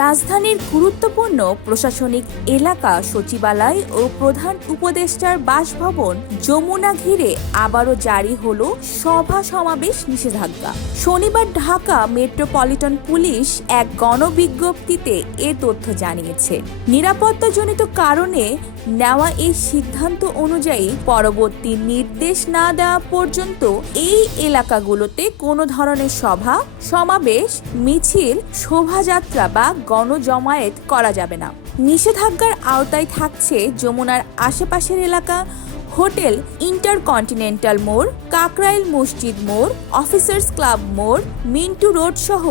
রাজধানীর গুরুত্বপূর্ণ প্রশাসনিক এলাকা সচিবালয় ও প্রধান উপদেষ্টার বাসভবন যমুনা ঘিরে আবারও জারি হলো সভা সমাবেশ নিষেধাজ্ঞা। শনিবার ঢাকা মেট্রোপলিটন পুলিশ এক গণবিজ্ঞপ্তিতে এ তথ্য জানিয়েছে। নিরাপত্তাজনিত কারণে নেওয়া এই সিদ্ধান্ত অনুযায়ী পরবর্তী নির্দেশ না দেওয়া পর্যন্ত এই এলাকাগুলোতে কোনো ধরনের সভা সমাবেশ, মিছিল, শোভাযাত্রা বা গণজমায়েত করা যাবে না। নিষেধাজ্ঞার আওতায় থাকছে যমুনার আশেপাশের এলাকা, হোটেল ইন্টারকন্টিনেন্টাল মোড়, কাকরাইল মসজিদ মোড়, অফিসার্স ক্লাব মোড়, মিন্টু রোড সহ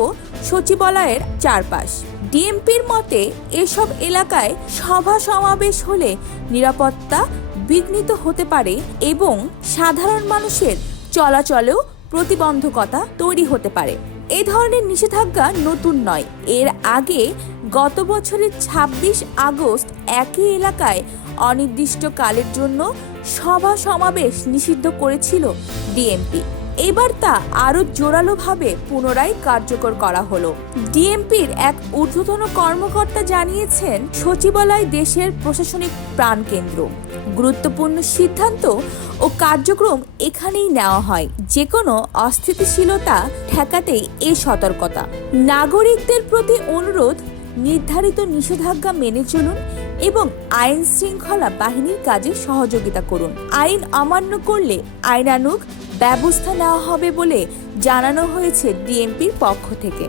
সচিবালয়ের চারপাশ। ডিএমপির মতে এসব এলাকায় সভা সমাবেশ হলে নিরাপত্তা বিঘ্নিত হতে পারে এবং সাধারণ মানুষের চলাচলেও প্রতিবন্ধকতা তৈরি হতে পারে। এই ধরনের নিষেধাজ্ঞা নতুন নয়। এর আগে গত বছরের ২৬ আগস্ট একই এলাকায় অনির্দিষ্টকালের জন্য সভা সমাবেশ নিষিদ্ধ করেছিল ডিএমপি। এবার তা আরও জোরালোভাবে পুনরায় কার্যকর করা হলো। ডিএমপির এক ঊর্ধ্বতন কর্মকর্তা জানিয়েছেন, সচিবালয় দেশের প্রশাসনিক প্রাণকেন্দ্র। গুরুত্বপূর্ণ সিদ্ধান্ত ও কার্যক্রম এখানেই নেওয়া হয়। যে কোনো অস্থিতিশীলতা ঠেকাতেই এই সতর্কতা। নাগরিকদের প্রতি অনুরোধ, নির্ধারিত নিষেধাজ্ঞা মেনে চলুন এবং আইন শৃঙ্খলা বাহিনীর কাজে সহযোগিতা করুন। আইন অমান্য করলে আইনানুগ ব্যবস্থা নেওয়া হবে বলে জানানো হয়েছে ডিএমপির পক্ষ থেকে।